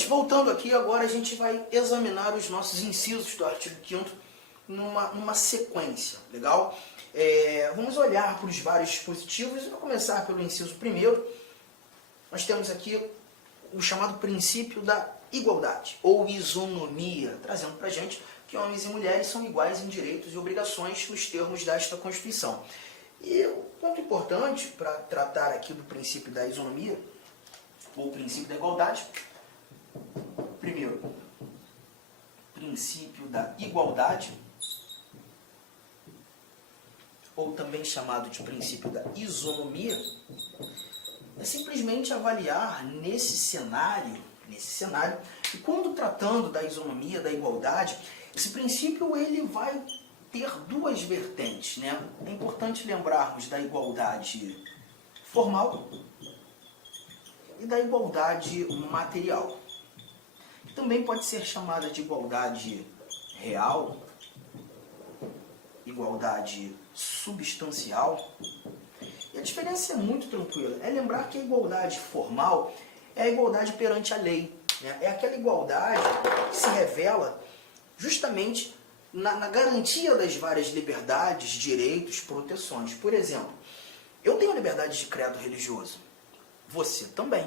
gente, voltando aqui, agora a gente vai examinar os nossos incisos do artigo 5º numa sequência, legal? Vamos olhar para os vários dispositivos e vou começar pelo inciso 1º. Nós temos aqui o chamado princípio da igualdade, ou isonomia, trazendo para a gente que homens e mulheres são iguais em direitos e obrigações nos termos desta Constituição. E o ponto importante para tratar aqui do princípio da isonomia, ou princípio da igualdade, primeiro, princípio da igualdade, ou também chamado de princípio da isonomia, é simplesmente avaliar nesse cenário, e quando tratando da isonomia, da igualdade, esse princípio ele vai ter duas vertentes, né? É importante lembrarmos da igualdade formal e da igualdade material. Também pode ser chamada de igualdade real, igualdade substancial. E a diferença é muito tranquila. É lembrar que a igualdade formal é a igualdade perante a lei, né? É aquela igualdade que se revela justamente na garantia das várias liberdades, direitos, proteções. Por exemplo, eu tenho liberdade de credo religioso. Você também.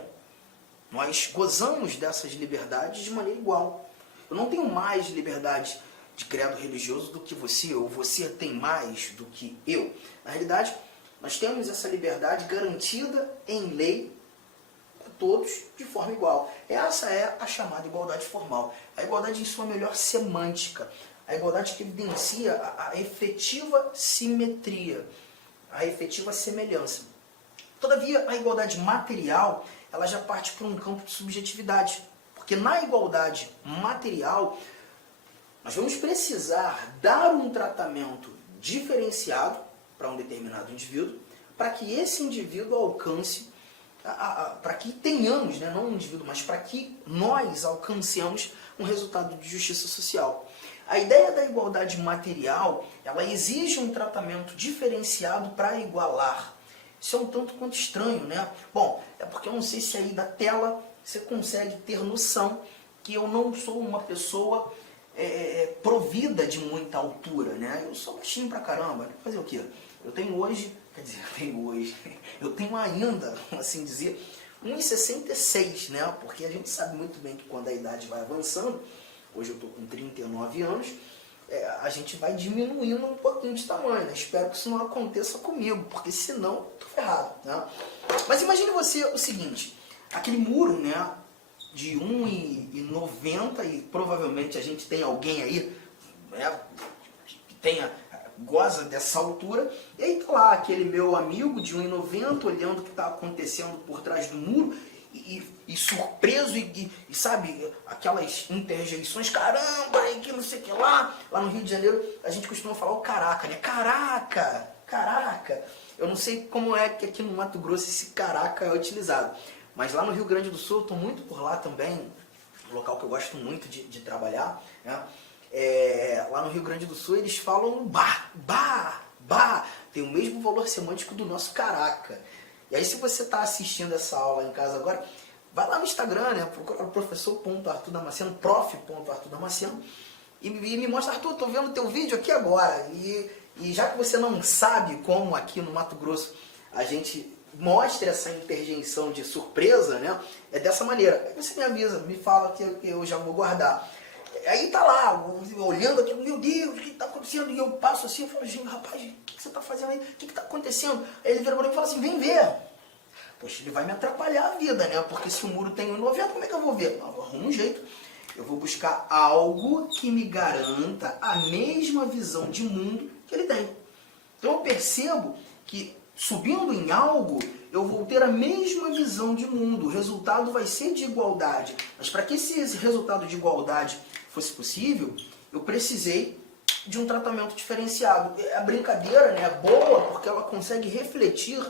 Nós gozamos dessas liberdades de maneira igual. Eu não tenho mais liberdade de credo religioso do que você, ou você tem mais do que eu. Na realidade, nós temos essa liberdade garantida em lei a todos de forma igual. Essa é a chamada igualdade formal. A igualdade em sua melhor semântica. A igualdade que evidencia a efetiva simetria, a efetiva semelhança. Todavia, a igualdade material, ela já parte para um campo de subjetividade. Porque na igualdade material, nós vamos precisar dar um tratamento diferenciado para um determinado indivíduo, para que esse indivíduo alcance, para que tenhamos, né, não um indivíduo, mas para que nós alcancemos um resultado de justiça social. A ideia da igualdade material, ela exige um tratamento diferenciado para igualar. Isso é um tanto quanto estranho, né? Bom, é porque eu não sei se aí da tela você consegue ter noção que eu não sou uma pessoa provida de muita altura, né? Eu sou baixinho pra caramba. Fazer o quê? Eu tenho ainda, assim dizer, 1,66, né? Porque a gente sabe muito bem que quando a idade vai avançando, hoje eu estou com 39 anos, a gente vai diminuindo um pouquinho de tamanho, né? Espero que isso não aconteça comigo, porque senão eu tô ferrado, né? Mas imagine você o seguinte, aquele muro, né, de 1,90 e provavelmente a gente tem alguém aí, né, que goza dessa altura, e aí tá lá aquele meu amigo de 1,90 olhando o que está acontecendo por trás do muro, e surpreso, e sabe, aquelas interjeições, caramba, que não sei o que lá no Rio de Janeiro a gente costuma falar o caraca, né? Caraca. Eu não sei como é que aqui no Mato Grosso esse caraca é utilizado, mas lá no Rio Grande do Sul, eu estou muito por lá também, um local que eu gosto muito de trabalhar, né? Lá no Rio Grande do Sul eles falam bah, tem o mesmo valor semântico do nosso caraca. E aí, se você está assistindo essa aula em casa agora, vai lá no Instagram, né? Procura o professor.arturdamasceno, prof.arturdamasceno, e me mostra, Arthur, estou vendo o teu vídeo aqui agora. E já que você não sabe como aqui no Mato Grosso a gente mostra essa interjeição de surpresa, né? É dessa maneira. Aí você me avisa, me fala que eu já vou guardar. Aí tá lá, olhando aqui, meu Deus, o que está acontecendo? E eu passo assim, eu falo, gente, rapaz, o que você está fazendo aí? O que está acontecendo? Aí ele vira para mim e fala assim, vem ver. Poxa, ele vai me atrapalhar a vida, né? Porque se o muro tem 1,90, como é que eu vou ver? Eu arrumo um jeito. Eu vou buscar algo que me garanta a mesma visão de mundo que ele tem. Então eu percebo que subindo em algo, eu vou ter a mesma visão de mundo. O resultado vai ser de igualdade. Mas para que esse resultado de igualdade fosse possível, eu precisei de um tratamento diferenciado. A brincadeira, né, é boa porque ela consegue refletir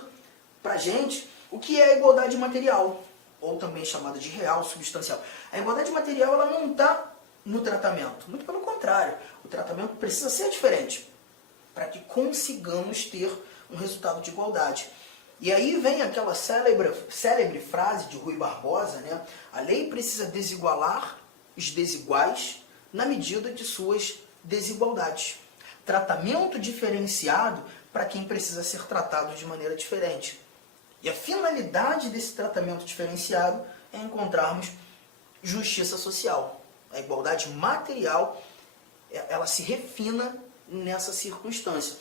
para a gente o que é a igualdade material, ou também chamada de real, substancial. A igualdade material ela não está no tratamento, muito pelo contrário. O tratamento precisa ser diferente para que consigamos ter um resultado de igualdade. E aí vem aquela célebre frase de Rui Barbosa, né? A lei precisa desigualar os desiguais na medida de suas desigualdades. Tratamento diferenciado para quem precisa ser tratado de maneira diferente. E a finalidade desse tratamento diferenciado é encontrarmos justiça social. A igualdade material, ela se refina nessa circunstância.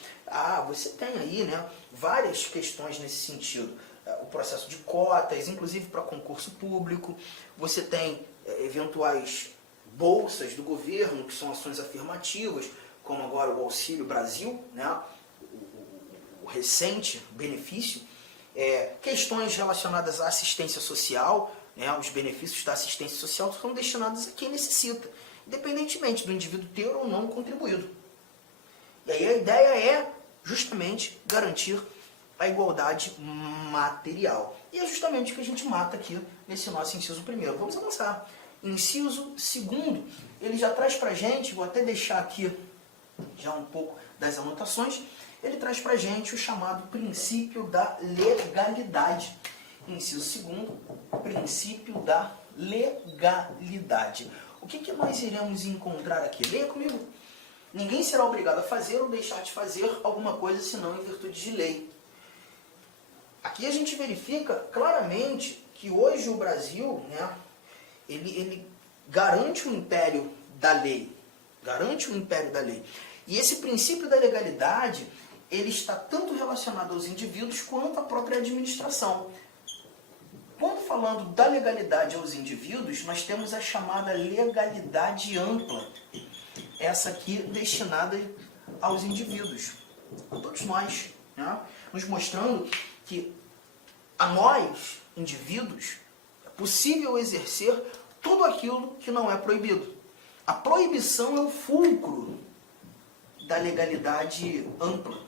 Você tem aí, né, várias questões nesse sentido. O processo de cotas, inclusive para concurso público. Você tem eventuais bolsas do governo, que são ações afirmativas, como agora o Auxílio Brasil, né, o recente benefício. Questões relacionadas à assistência social, né, os benefícios da assistência social são destinados a quem necessita, independentemente do indivíduo ter ou não contribuído. E aí a ideia é justamente garantir a igualdade material. E é justamente o que a gente mata aqui nesse nosso inciso primeiro. Vamos avançar. Inciso segundo, ele já traz pra gente, vou até deixar aqui já um pouco das anotações, ele traz pra gente o chamado princípio da legalidade. Inciso segundo, princípio da legalidade. O que nós iremos encontrar aqui? Leia comigo. Ninguém será obrigado a fazer ou deixar de fazer alguma coisa senão em virtude de lei. Aqui a gente verifica claramente que hoje o Brasil, né, ele garante o império da lei. Garante o império da lei. E esse princípio da legalidade, ele está tanto relacionado aos indivíduos quanto à própria administração. Quando falando da legalidade aos indivíduos, nós temos a chamada legalidade ampla. Essa aqui destinada aos indivíduos, a todos nós, né? Nos mostrando que a nós, indivíduos, é possível exercer tudo aquilo que não é proibido. A proibição é o fulcro da legalidade ampla.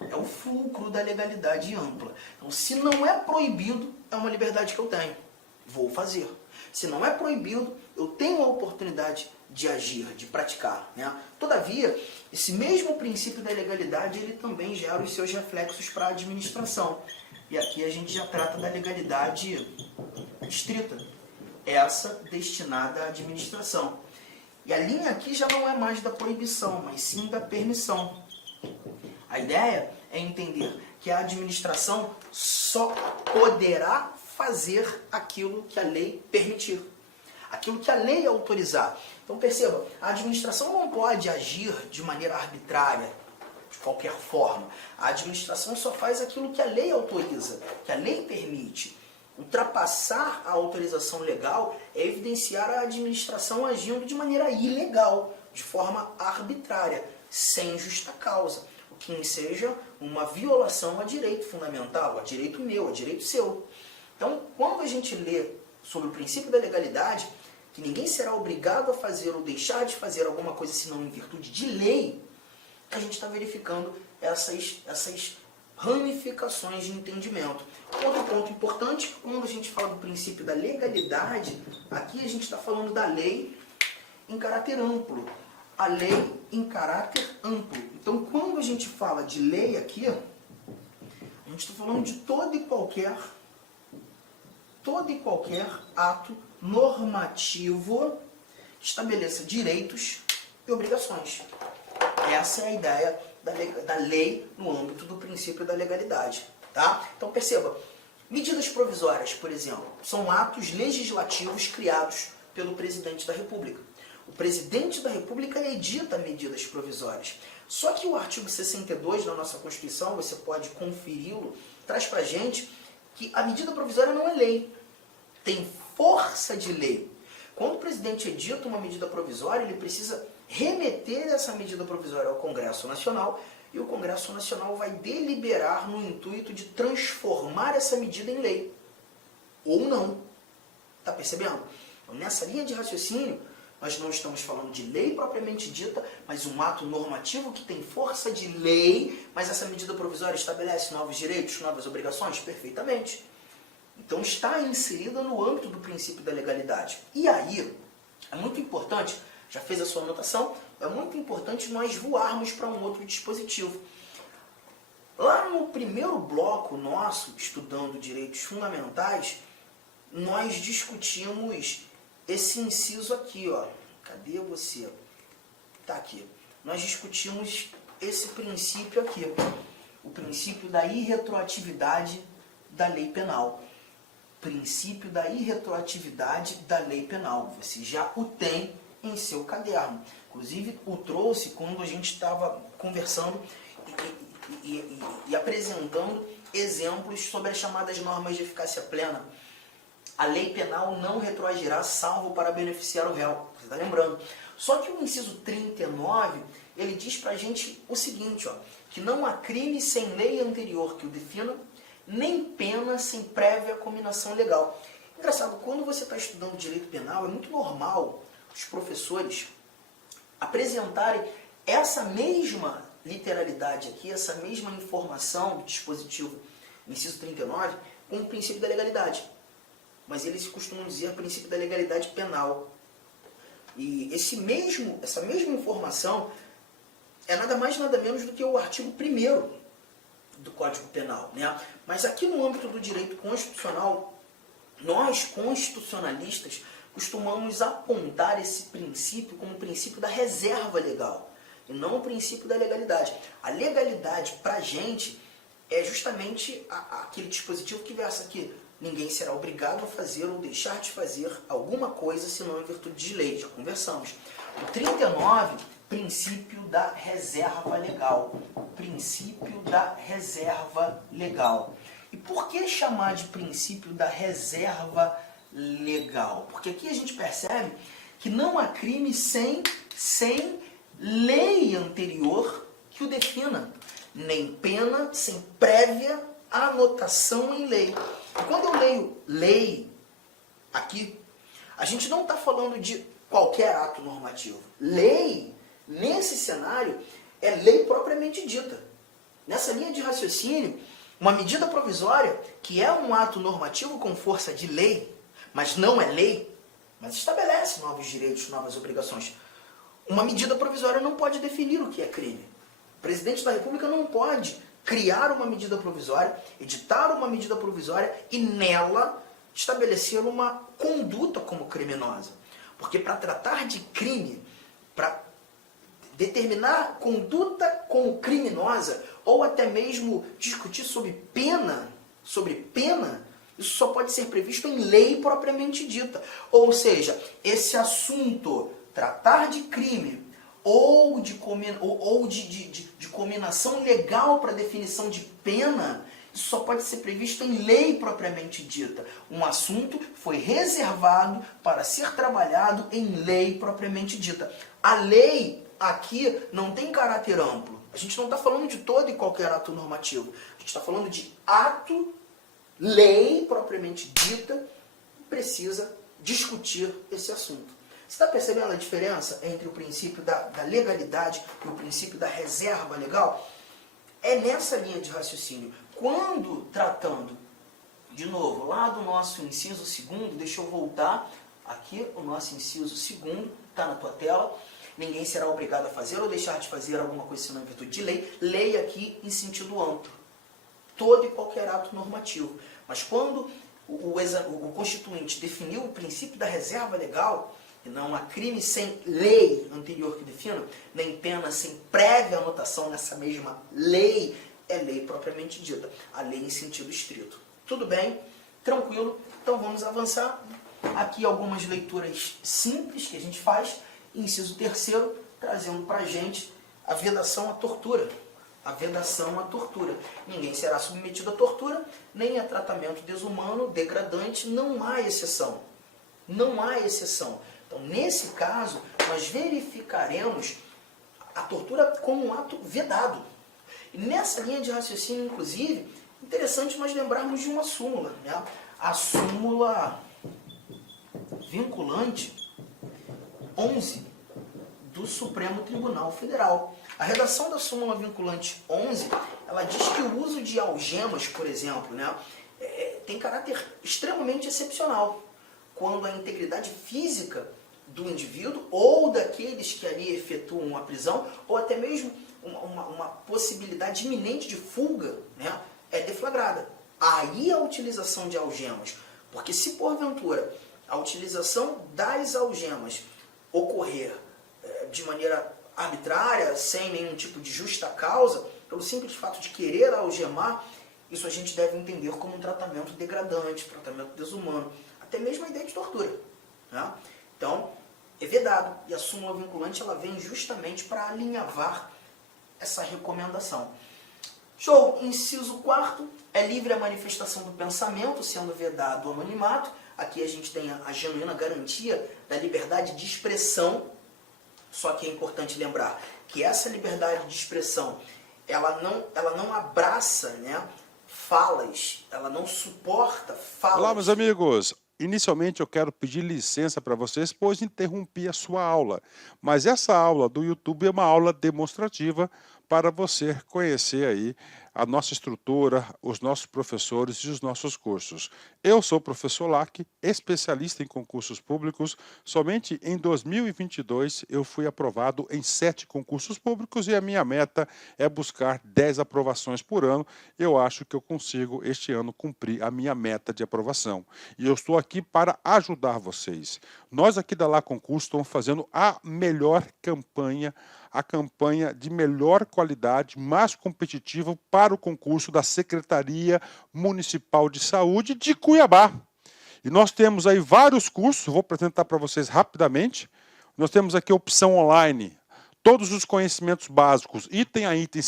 É o fulcro da legalidade ampla. Então, se não é proibido, é uma liberdade que eu tenho. Vou fazer. Se não é proibido, eu tenho a oportunidade de agir, de praticar, né? Todavia, esse mesmo princípio da legalidade, ele também gera os seus reflexos para a administração. E aqui a gente já trata da legalidade estrita, essa destinada à administração. E a linha aqui já não é mais da proibição, mas sim da permissão. A ideia é entender que a administração só poderá fazer aquilo que a lei permitir, aquilo que a lei autorizar. Então perceba, a administração não pode agir de maneira arbitrária, de qualquer forma. A administração só faz aquilo que a lei autoriza, que a lei permite. Ultrapassar a autorização legal é evidenciar a administração agindo de maneira ilegal, de forma arbitrária, sem justa causa, o que seja uma violação a direito fundamental, a direito meu, a direito seu. Então, quando a gente lê sobre o princípio da legalidade, que ninguém será obrigado a fazer ou deixar de fazer alguma coisa senão em virtude de lei, a gente está verificando essas ramificações de entendimento. Outro ponto importante, quando a gente fala do princípio da legalidade, aqui a gente está falando da lei em caráter amplo. A lei em caráter amplo. Então, quando a gente fala de lei aqui, a gente está falando de todo e qualquer ato normativo que estabeleça direitos e obrigações. Essa é a ideia da lei no âmbito do princípio da legalidade. Tá? Então perceba, medidas provisórias, por exemplo, são atos legislativos criados pelo presidente da República. O presidente da República edita medidas provisórias. Só que o artigo 62 da nossa Constituição, você pode conferi-lo, traz pra gente que a medida provisória não é lei, tem força de lei. Quando o presidente edita uma medida provisória, ele precisa remeter essa medida provisória ao Congresso Nacional e o Congresso Nacional vai deliberar no intuito de transformar essa medida em lei. Ou não. Está percebendo? Então, nessa linha de raciocínio, nós não estamos falando de lei propriamente dita, mas um ato normativo que tem força de lei, mas essa medida provisória estabelece novos direitos, novas obrigações? Perfeitamente. Então está inserida no âmbito do princípio da legalidade. E aí, é muito importante, já fez a sua anotação, é muito importante nós voarmos para um outro dispositivo. Lá no primeiro bloco nosso, estudando direitos fundamentais, nós discutimos esse inciso aqui, ó. Cadê você? Tá aqui. Nós discutimos esse princípio aqui, o princípio da irretroatividade da lei penal. Princípio da irretroatividade da lei penal. Você já o tem em seu caderno. Inclusive, o trouxe quando a gente estava conversando e apresentando exemplos sobre as chamadas normas de eficácia plena. A lei penal não retroagirá salvo para beneficiar o réu. Você está lembrando? Só que o inciso 39, ele diz para a gente o seguinte, ó, que não há crime sem lei anterior que o defina, nem pena sem prévia cominação legal. Engraçado, quando você está estudando direito penal, é muito normal os professores apresentarem essa mesma literalidade aqui, essa mesma informação do dispositivo, inciso 39, com o princípio da legalidade. Mas eles costumam dizer princípio da legalidade penal. E essa mesma informação é nada mais nada menos do que o artigo 1º do Código Penal, né? Mas aqui no âmbito do direito constitucional, nós constitucionalistas costumamos apontar esse princípio como o princípio da reserva legal, e não o princípio da legalidade. A legalidade, para a gente, é justamente aquele dispositivo que versa aqui: ninguém será obrigado a fazer ou deixar de fazer alguma coisa senão em virtude de lei. Já conversamos. O 39, princípio da reserva legal. Princípio da reserva legal. E por que chamar de princípio da reserva legal? Porque aqui a gente percebe que não há crime sem lei anterior que o defina, nem pena sem prévia anotação em lei. Quando eu leio lei aqui, a gente não está falando de qualquer ato normativo. Lei, nesse cenário, é lei propriamente dita. Nessa linha de raciocínio, uma medida provisória, que é um ato normativo com força de lei, mas não é lei, mas estabelece novos direitos, novas obrigações. Uma medida provisória não pode definir o que é crime. O presidente da República não pode criar uma medida provisória, editar uma medida provisória e nela estabelecer uma conduta como criminosa. Porque para tratar de crime, para determinar conduta como criminosa, ou até mesmo discutir sobre pena, isso só pode ser previsto em lei propriamente dita. Ou seja, esse assunto, tratar de crime, ou de cominação legal para definição de pena, isso só pode ser previsto em lei propriamente dita. Um assunto foi reservado para ser trabalhado em lei propriamente dita. A lei aqui não tem caráter amplo. A gente não está falando de todo e qualquer ato normativo. A gente está falando de ato, lei propriamente dita, precisa discutir esse assunto. Você está percebendo a diferença entre o princípio da legalidade e o princípio da reserva legal? É nessa linha de raciocínio. Quando tratando, de novo, lá do nosso inciso 2º, deixa eu voltar aqui, o nosso inciso 2º, está na tua tela. Ninguém será obrigado a fazer ou deixar de fazer alguma coisa senão em virtude de lei. Lei aqui em sentido amplo. Todo e qualquer ato normativo. Mas quando o Constituinte definiu o princípio da reserva legal, e não há crime sem lei anterior que defina, nem pena sem prévia anotação nessa mesma lei, é lei propriamente dita. A lei em sentido estrito. Tudo bem? Tranquilo? Então vamos avançar. Aqui algumas leituras simples que a gente faz. Inciso 3º, trazendo para a gente a vedação à tortura. A vedação à tortura. Ninguém será submetido à tortura, nem a tratamento desumano, degradante, não há exceção. Não há exceção. Então, nesse caso, nós verificaremos a tortura como um ato vedado. E nessa linha de raciocínio, inclusive, interessante nós lembrarmos de uma súmula, né? A súmula vinculante 11 do Supremo Tribunal Federal. A redação da súmula vinculante 11, ela diz que o uso de algemas, por exemplo, né, tem caráter extremamente excepcional, quando a integridade física do indivíduo ou daqueles que ali efetuam a prisão, ou até mesmo uma possibilidade iminente de fuga, né, é deflagrada. Aí a utilização de algemas, porque se porventura a utilização das algemas ocorrer de maneira arbitrária, sem nenhum tipo de justa causa, pelo simples fato de querer algemar, isso a gente deve entender como um tratamento degradante, tratamento desumano, até mesmo a ideia de tortura, né? Então, é vedado, e a súmula vinculante ela vem justamente para alinhavar essa recomendação. Show! Inciso 4, é livre a manifestação do pensamento, sendo vedado o anonimato. Aqui a gente tem a genuína garantia da liberdade de expressão, só que é importante lembrar que essa liberdade de expressão, ela não abraça, né, falas, ela não suporta falas. Olá, meus amigos! Inicialmente eu quero pedir licença para vocês, pois interrompi a sua aula. Mas essa aula do YouTube é uma aula demonstrativa para você conhecer aí a nossa estrutura, os nossos professores e os nossos cursos. Eu sou o professor Lac, especialista em concursos públicos. Somente em 2022 eu fui aprovado em 7 concursos públicos e a minha meta é buscar 10 aprovações por ano. Eu acho que eu consigo este ano cumprir a minha meta de aprovação. E eu estou aqui para ajudar vocês. Nós aqui da Lá Concurso estamos fazendo a melhor campanha, a campanha de melhor qualidade, mais competitiva para o concurso da Secretaria Municipal de Saúde de Cuiabá. E nós temos aí vários cursos, vou apresentar para vocês rapidamente. Nós temos aqui a opção online, todos os conhecimentos básicos, item a item,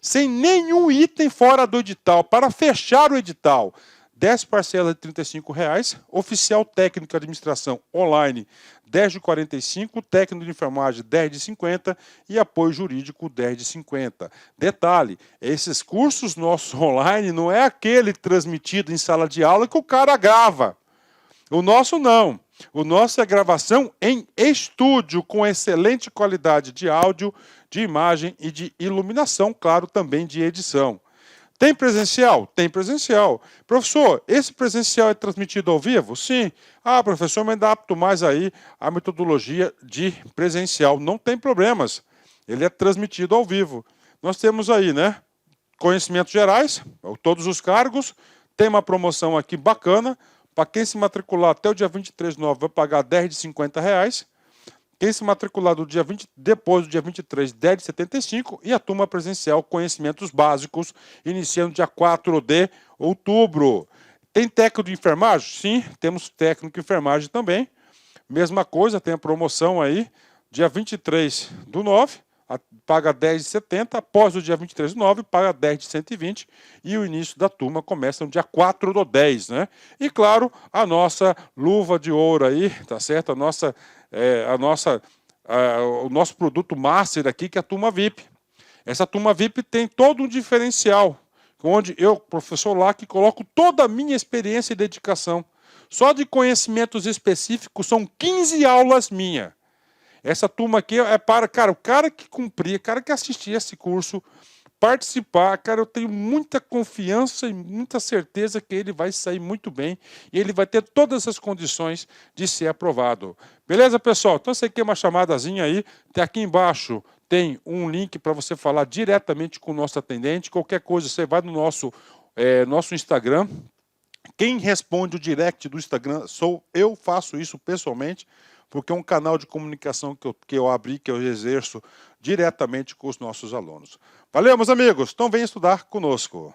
sem nenhum item fora do edital, para fechar o edital. 10 parcelas de R$ 35,00, oficial técnico de administração online 10 de 45, técnico de enfermagem 10 de 50 e apoio jurídico 10 de 50. Detalhe, esses cursos nossos online não é aquele transmitido em sala de aula que o cara grava. O nosso não. O nosso é gravação em estúdio, com excelente qualidade de áudio, de imagem e de iluminação, claro, também de edição. Tem presencial? Tem presencial. Professor, esse presencial é transmitido ao vivo? Sim. Ah, professor, me adapto mais aí à metodologia de presencial. Não tem problemas. Ele é transmitido ao vivo. Nós temos aí, né, conhecimentos gerais, todos os cargos. Tem uma promoção aqui bacana. Para quem se matricular até o dia 23/9 vai pagar 10 de R$50. Quem se matricular depois do dia 23, 10 de 75, e a turma presencial Conhecimentos Básicos, iniciando dia 4 de outubro. Tem técnico de enfermagem? Sim, temos técnico de enfermagem também. Mesma coisa, tem a promoção aí, dia 23/9, paga 10 de 70, após o dia 23/9, paga 10 de 120, e o início da turma começa no dia 4/10, né? E claro, a nossa luva de ouro aí, tá certo? O nosso produto master aqui, que é a turma VIP. Essa turma VIP tem todo um diferencial, onde eu, professor Lac, coloco toda a minha experiência e dedicação. Só de conhecimentos específicos são 15 aulas minhas. Essa turma aqui é para, cara, o cara que cumprir, o cara que assistir esse curso, participar, cara, eu tenho muita confiança e muita certeza que ele vai sair muito bem e ele vai ter todas as condições de ser aprovado. Beleza, pessoal? Então, essa aqui é uma chamadazinha aí. Até aqui embaixo tem um link para você falar diretamente com o nosso atendente. Qualquer coisa, você vai no nosso Instagram. Quem responde o direct do Instagram sou eu, faço isso pessoalmente, porque é um canal de comunicação que eu abri, que eu exerço diretamente com os nossos alunos. Valeu, meus amigos. Então, venham estudar conosco.